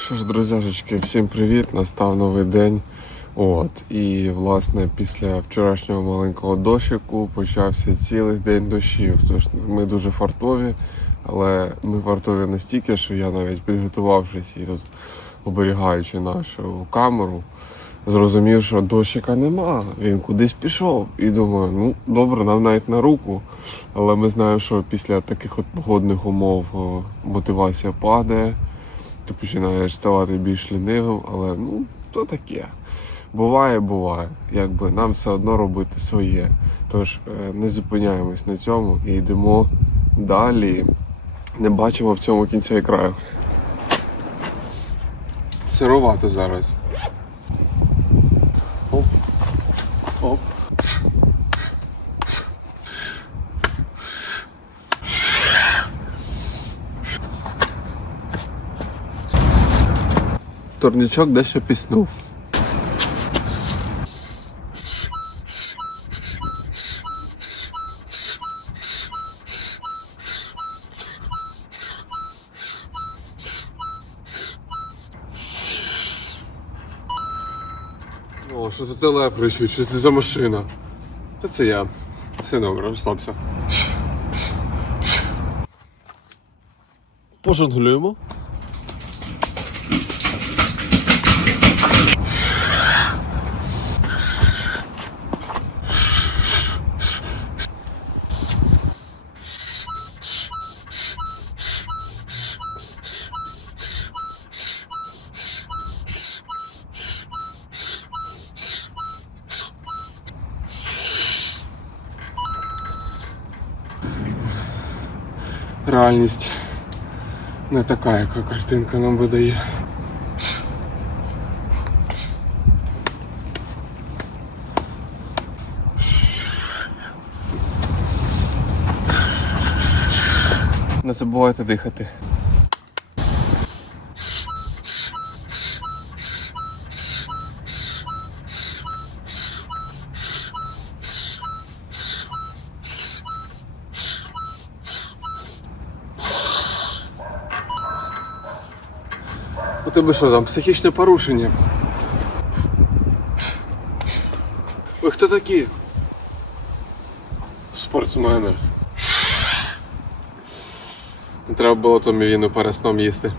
Що ж, друзяшечки, всім привіт! Настав новий день. От, і власне після вчорашнього маленького дощику почався цілий день дощів. Тож ми дуже фартові, але ми фартові настільки, що я навіть підготувавшись і тут оберігаючи нашу камеру, зрозумів, що дощика нема. Він кудись пішов. І думаю, ну добре, нам навіть на руку. Але ми знаємо, що після таких от погодних умов мотивація падає ти починаєш ставати більш лінивим, але ну, то таке. Буває, буває. Якби нам все одно робити своє. Тож е, не зупиняємось на цьому і йдемо далі. Не бачимо в цьому кінця і краю. Сирувато зараз. Турнічок дещо піснув. О, що за це лев речить? Що це за машина? Та це я. Все добре, розслабся. Пожонглюємо. Реальність не така, яка картинка нам видає. Не забувайте дихати. У тебе що там, психічне порушення? Ви хто такі? Спортсмени. Не треба було то мівіну перед сном їсти.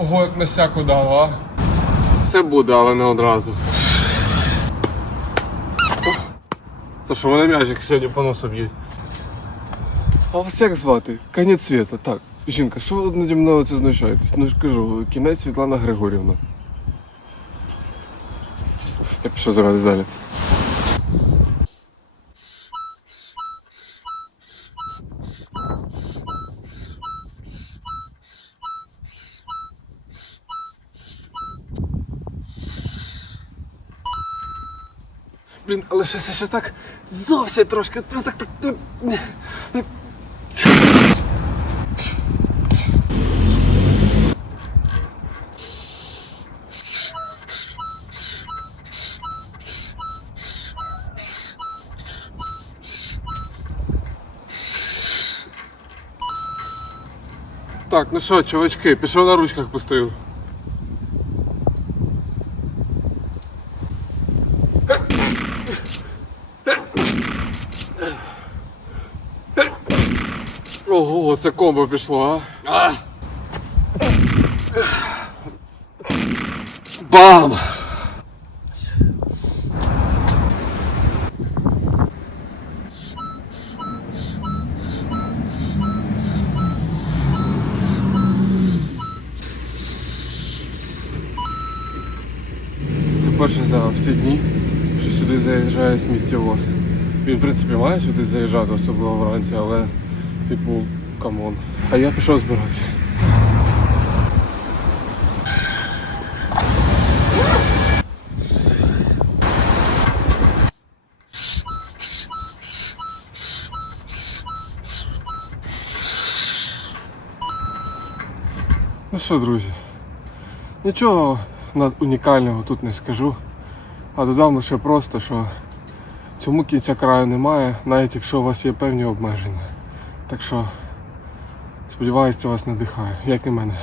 Ого, як насяку дав, а? Все буде, але не одразу. То що мене м'ячик сьогодні по носу б'ють. А вас як звати? Конець світа. Так. Жінка, що ви наді мною це знущаєтесь? Ну ж кажу, кінець Світлана Григорівна. Я пішов зараз далі. Блін, але ще, ще, ще так зовсім трошки. от Прям так, так, так. Ну що, чувачки, пішов на ручках постою. Ого, це комбо пішло, а? а! Бам! Це перше за всі дні, що сюди заїжджає сміттєвоз. Він, в принципі, має сюди заїжджати, особливо вранці, але, типу, камон. А я пішов збиратися. Ну що, друзі, нічого унікального тут не скажу, а додам лише просто, що цьому кінця краю немає, навіть якщо у вас є певні обмеження. Так що, сподіваюся, це вас надихає, як і мене.